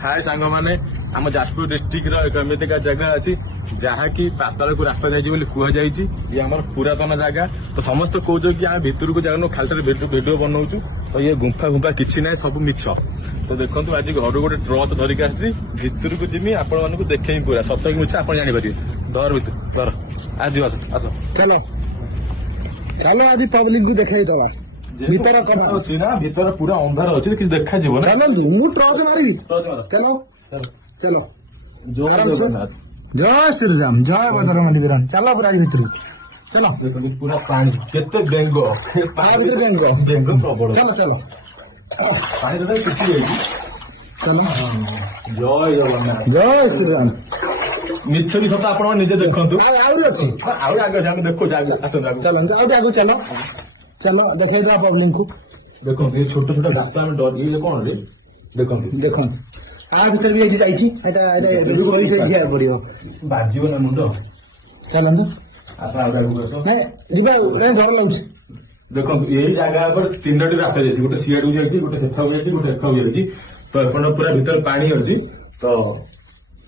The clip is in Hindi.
हाय सांग मैंने आम जाजपुर डिस्ट्रिक्ट एक एमतीका जगह अच्छी जहाँकि पाताल को रास्ता जाइए कहुई ये आम पुरातन जगह तो समस्त कौच कि आम भितर को जाऊँ खाली भिडियो बनाऊँ तो ये गुंफा गुंफा किसी ना सब मिछ तो देखो आज घर गोटे ट्रच धरिक आसी भितर को जिमी आपण मानक देखे पूरा सत कि मिछ आप जापर धर भितर धर आज आस चलो चलो आज पब्लिक को देखाई दवा भीतर अच्छी ना भीतर पूरा अंधार अच्छी किसी देखा जीवन चलो मु ट्रच मारी चलो चलो जय श्री राम जय बजरंग वीरन चलो पूरा भीतर चलो देखो पूरा पानी केते बेंग भीतर बेंग बेंग प्रबल चलो चलो पानी तो किसी चलो जय जगन्नाथ जय श्री राम मिछ भी सत आप निजे देखु आउरी अच्छी आगे आगे देखो आस चलो आगे चलो चलो देखे दो पब्लिक को देखो ये छोटे छोटे रास्ता में डर ये कौन रे देखो देखो आ भीतर भी जाइछि एटा एटा पड़ियो बाजियो ना मुंड चलंतु आप आगे बसो नहीं जिबा रे घर लाउछ देखो यही जगह पर तीनटी रास्ता जाइछि गोटे सियाडू जाइछि गोटे सेठा जाइछि गोटे एखा जाइछि तो एपण पूरा भीतर पानी अछि तो